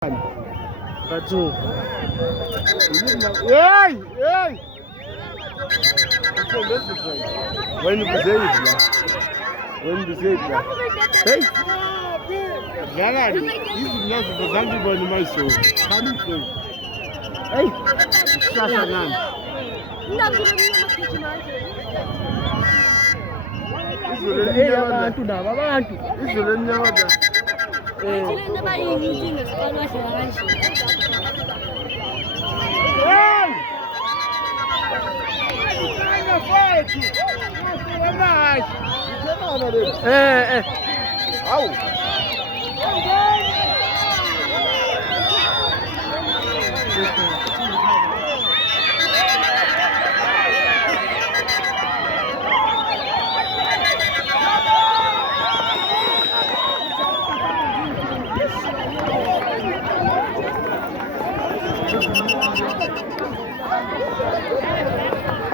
Katu. Hey, hey. When you say it, when you say it, hey. Gana, this is not for somebody my soul. Can you say? Hey, Sasa Gan. Abantu nabo abantu. Izolo nyawada. Ngithile bayingithi ngesipalo shakasho. Hey! Ngafethu. Ngamashi. Ikhenana le. Hawu.